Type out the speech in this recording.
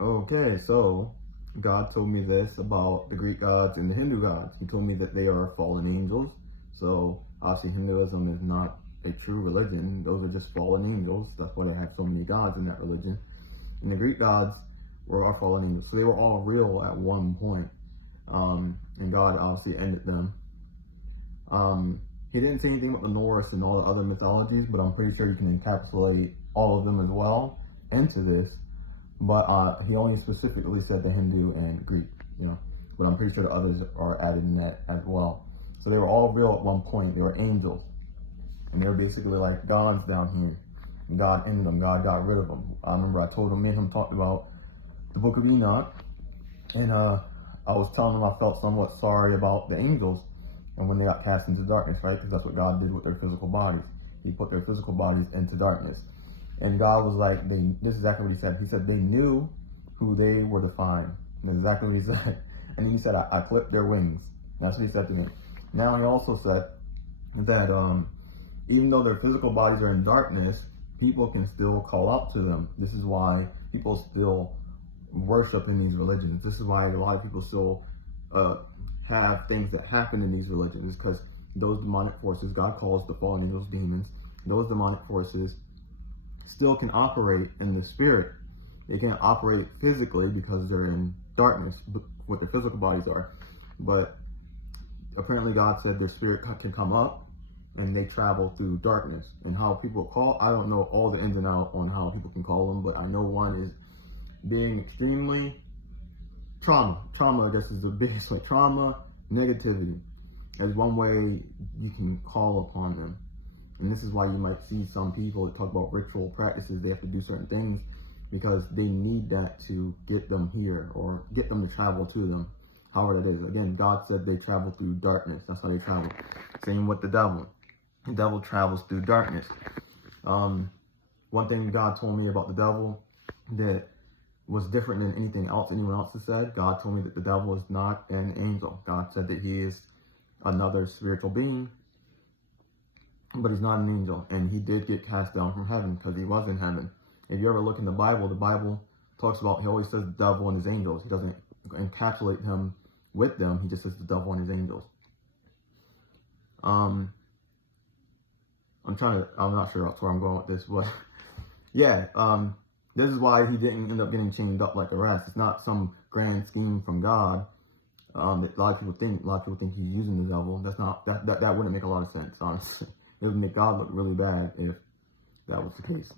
Okay, so God told me this about the Greek gods and the Hindu gods. He told me that they are fallen angels. So obviously Hinduism is not a true religion. Those are just fallen angels. That's why they have so many gods in that religion. And the Greek gods were all fallen angels. So they were all real at one point. And God obviously ended them. He didn't say anything about the Norse and all the other mythologies, but I'm pretty sure you can encapsulate all of them as well into this. But he only specifically said the Hindu and Greek, but I'm pretty sure the others are added in that as well. So they were all real at one point. They were angels, and they were basically like gods down here. And God ended them. God got rid of them. I remember I told him, me and him talked about the book of Enoch, and I was telling him I felt somewhat sorry about the angels and when they got cast into darkness, right? Because that's what God did with their physical bodies. He put their physical bodies into darkness. And God was like, this is exactly what he said. He said they knew who they were to find. That's exactly what he said. And then he said, I clipped their wings. That's what he said to me. Now he also said that even though their physical bodies are in darkness, people can still call out to them. This is why people still worship in these religions. This is why a lot of people still have things that happen in these religions, because those demonic forces, God calls the fallen angels demons, those demonic forces still can operate in the spirit. They can't operate physically because they're in darkness, what their physical bodies are. But apparently God said their spirit can come up and they travel through darkness. And how people call, I don't know all the ins and outs on how people can call them, but I know one is being extremely trauma, I guess, is the biggest, like trauma, negativity, as one way you can call upon them. And this is why you might see some people that talk about ritual practices. They have to do certain things because they need that to get them here or get them to travel to them, however that is. Again, God said they travel through darkness. That's how they travel. Same with the devil. The devil travels through darkness. One thing God told me about the devil that was different than anything else anyone else has said. God told me that the devil is not an angel. God said that he is another spiritual being, but he's not an angel. And he did get cast down from heaven because he was in heaven. If you ever look in the Bible talks about, he always says the devil and his angels. He doesn't encapsulate him with them. He just says the devil and his angels. I'm not sure that's where I'm going with this, but yeah, this is why he didn't end up getting chained up like the rest. It's not some grand scheme from God that a lot of people think he's using the devil. That's not, that wouldn't make a lot of sense, honestly. It would make God look really bad if that was the case.